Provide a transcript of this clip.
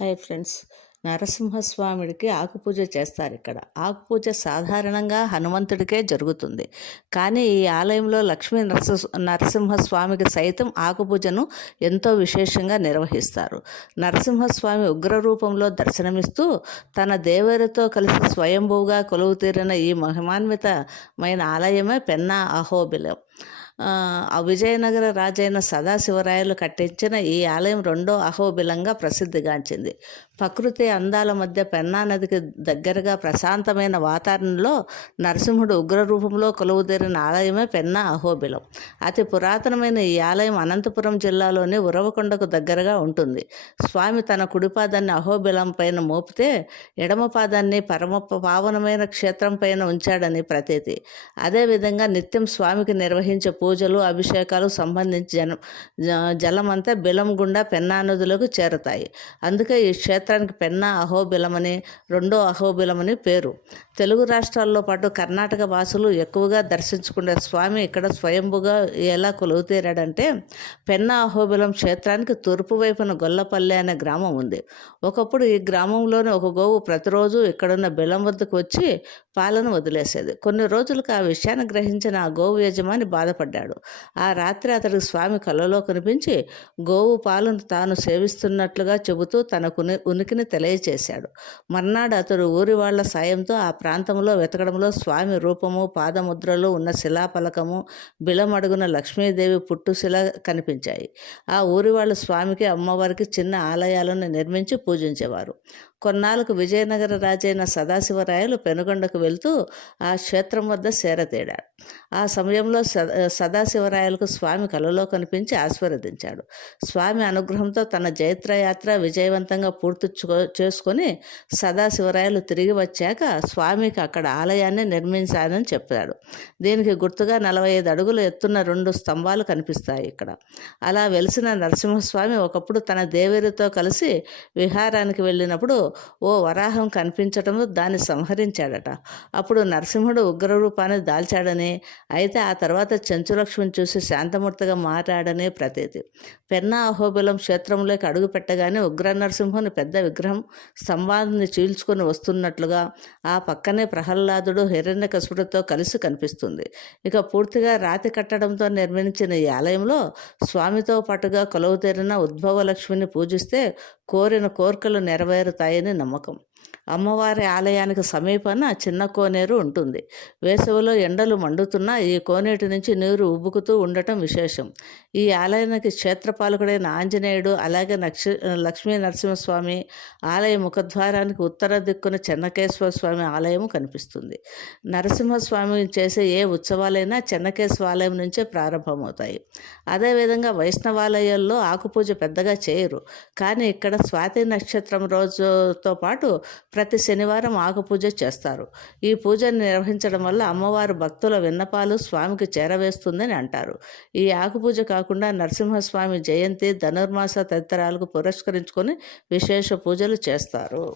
Hi friends. నరసింహస్వామిడికి ఆకుపూజ చేస్తారు ఇక్కడ. ఆకుపూజ సాధారణంగా హనుమంతుడికే జరుగుతుంది. కానీ ఈ ఆలయంలో లక్ష్మీ నరస నరసింహస్వామికి సైతం ఆకుపూజను ఎంతో విశేషంగా నిర్వహిస్తారు. నరసింహస్వామి ఉగ్ర రూపంలో దర్శనమిస్తూ తన దేవరితో కలిసి స్వయంభూగా కొలువు తీరిన ఈ మహిమాన్వితమైన ఆలయమే పెన్నా అహోబిలం. విజయనగర రాజైన సదాశివరాయలు కట్టించిన ఈ ఆలయం రెండో అహోబిలంగా ప్రసిద్ధిగాంచింది. ప్రకృతి అందాల మధ్య పెన్నా నదికి దగ్గరగా ప్రశాంతమైన వాతావరణంలో నరసింహుడు ఉగ్ర రూపంలో ఆలయమే పెన్నా అహోబిలం. అతి పురాతనమైన ఈ ఆలయం అనంతపురం జిల్లాలోని ఉరవకొండకు దగ్గరగా ఉంటుంది. స్వామి తన కుడిపాదాన్ని అహోబిలం పైన మోపితే ఎడమ పాదాన్ని పరమ పావనమైన క్షేత్రం పైన ఉంచాడని ప్రతీతి. అదేవిధంగా నిత్యం స్వామికి నిర్వహించే పూజలు అభిషేకాలు సంబంధించి జన జలమంతా బిలం గుండా పెన్నా నదులకు చేరుతాయి. అందుకే ఈ క్షేత్రానికి పెన్నా అహోబిలమని రెండో అహోబిలమని పేరు. తెలుగు రాష్ట్రాల్లో పాటు కర్ణాటక వాసులు ఎక్కువగా దర్శించుకునే స్వామి ఇక్కడ స్వయంభుగా ఎలా కొలువుతీరాడంటే పెన్నా అహోబిలం క్షేత్రానికి తూర్పు వైపున గొల్లపల్లె అనే గ్రామం ఉంది. ఒకప్పుడు ఈ గ్రామంలోని ఒక గోవు ప్రతిరోజు ఇక్కడున్న బిలం వద్దకు వచ్చి పాలను వదిలేసేది. కొన్ని రోజులకు ఆ విషయాన్ని గ్రహించిన ఆ గోవు యజమాని బాధపడ్డాడు. ఆ రాత్రి అతడు స్వామి కలలో కనిపించి గోవు పాలను తాను సేవిస్తున్నట్లుగా చెబుతూ తనకు ఉనికిని తెలియచేశాడు. మర్నాడు అతడు ఊరి వాళ్ళ సాయంతో ఆ ప్రాంతంలో వెతకడంలో స్వామి రూపము పాదముద్రలు ఉన్న శిలాఫలకము బిలమడుగున లక్ష్మీదేవి పుట్టుశిల కనిపించాయి. ఆ ఊరి వాళ్ళు స్వామికి అమ్మవారికి చిన్న ఆలయాలను నిర్మించి పూజించేవారు. కొన్నాళ్ళకు విజయనగర రాజైన సదాశివరాయలు పెనుగొండకు వెళ్తూ ఆ క్షేత్రం వద్ద సేరతేడాడు ఆ సమయంలో సదాశివరాయలకు స్వామి కలలో కనిపించి ఆశీర్వదించాడు. స్వామి అనుగ్రహంతో తన జైత్రయాత్ర విజయవంతంగా పూర్తి చేసుకొని సదాశివరాయలు తిరిగి వచ్చాక స్వామికి అక్కడ ఆలయాన్ని నిర్మించాలని చెప్పాడు. దీనికి గుర్తుగా నలభై ఐదు అడుగులు ఎత్తున్న రెండు స్తంభాలు కనిపిస్తాయి ఇక్కడ. అలా వెలిసిన నరసింహస్వామి ఒకప్పుడు తన దేవేరితో కలిసి విహారానికి వెళ్ళినప్పుడు ఓ వరాహం కనిపించటంతో దాన్ని సంహరించాడట. అప్పుడు నరసింహుడు ఉగ్రరూపాన్ని దాల్చాడని అయితే ఆ తర్వాత చెంచులక్ష్మిని చూసి శాంతమూర్తిగా మారాడని ప్రతీతి. పెన్నా అహోబిలం క్షేత్రంలోకి అడుగు పెట్టగానే ఉగ్ర నరసింహుని పెద్ద విగ్రహం స్తంభాన్ని చీల్చుకొని వస్తున్నట్లుగా ఆ పక్కనే ప్రహ్లాదుడు హిరణ్యకశుడితో కలిసి కనిపిస్తుంది. ఇక పూర్తిగా రాతి కట్టడంతో నిర్మించిన ఈ ఆలయంలో స్వామితో పాటుగా కొలువు తీరిన ఉద్భవ లక్ష్మిని పూజిస్తే కోరిన కోరికలు నెరవేరుతాయని నమ్మకం అమ్మవారి ఆలయానికి సమీపాన చిన్న కోనేరు ఉంటుంది. వేసవిలో ఎండలు మండుతున్నా ఈ కోనేటి నుంచి నీరు ఉబ్బుకుతూ ఉండటం విశేషం. ఈ ఆలయానికి క్షేత్రపాలకుడైన ఆంజనేయుడు అలాగే నక్ష లక్ష్మీ నరసింహస్వామి ఆలయ ముఖద్వారానికి ఉత్తర దిక్కున చెన్నకేశ్వర స్వామి ఆలయం కనిపిస్తుంది. నరసింహస్వామి చేసే ఏ ఉత్సవాలైనా చెన్నకేశ్వర ఆలయం నుంచే ప్రారంభమవుతాయి. అదేవిధంగా వైష్ణవాలయాల్లో ఆకుపూజ పెద్దగా చేయరు. కానీ ఇక్కడ స్వాతి నక్షత్రం రోజుతో పాటు ప్రతి శనివారం ఆకుపూజ చేస్తారు. ఈ పూజను నిర్వహించడం వల్ల అమ్మవారు భక్తుల విన్నపాలు స్వామికి చేరవేస్తుందని అంటారు. ఈ ఆకుపూజ కాకుండా నరసింహస్వామి జయంతి ధనుర్మాస తదితరాలకు పురస్కరించుకొని విశేష పూజలు చేస్తారు.